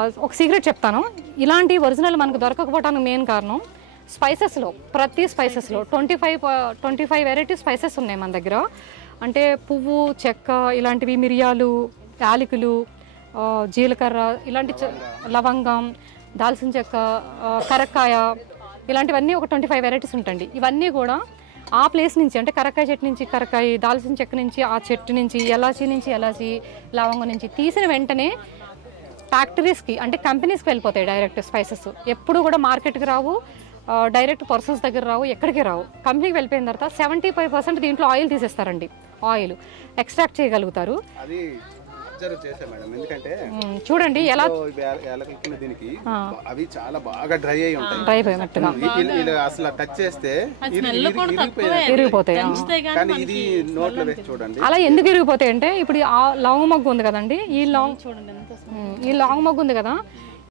ఒక సీక్రెట్ చెప్తాను. ఇలాంటి ఒరిజినల్ మనకు దొరకకపోవడానికి మెయిన్ కారణం స్పైసెస్లో, ప్రతి స్పైసెస్లో 25 వెరైటీ స్పైసెస్ ఉన్నాయి మన దగ్గర. అంటే పువ్వు, చెక్క, ఇలాంటివి, మిరియాలు, యాలకులు, జీలకర్ర, ఇలాంటి లవంగం, దాల్చిన చెక్క, కరక్కాయ, ఇలాంటివన్నీ ఒక 25 వెరైటీస్ ఉంటాయండి. ఇవన్నీ కూడా ఆ ప్లేస్ నుంచి, అంటే కరక్కాయ చెట్టు నుంచి కరక్కాయ, దాల్చిన చెక్క నుంచి ఆ చెట్టు నుంచి, ఎలాచి లవంగం నుంచి తీసిన వెంటనే ఫ్యాక్టరీస్కి, అంటే కంపెనీస్కి వెళ్ళిపోతాయి డైరెక్ట్ స్పైసెస్. ఎప్పుడు కూడా మార్కెట్కి రావు, డైరెక్ట్ పర్సన్స్ దగ్గర రావు, ఎక్కడికి రావు. కంపెనీకి వెళ్ళిపోయిన తర్వాత 75% దీంట్లో ఆయిల్ తీసేస్తారండి. ఆయిల్ ఎక్స్ట్రాక్ట్ చేయగలుగుతారు. చూడండి ఎలా దీనికి అవి చాలా బాగా డ్రై అయి ఉంటాయి. అసలు టచ్ చేస్తే విరిగిపోతాయి. చూడండి అలా ఎందుకు విరిగిపోతాయి అంటే, ఇప్పుడు ఆ లాంగ్ మగ్గు ఉంది కదండి, ఈ లాంగ్ మగ్గు ఉంది కదా,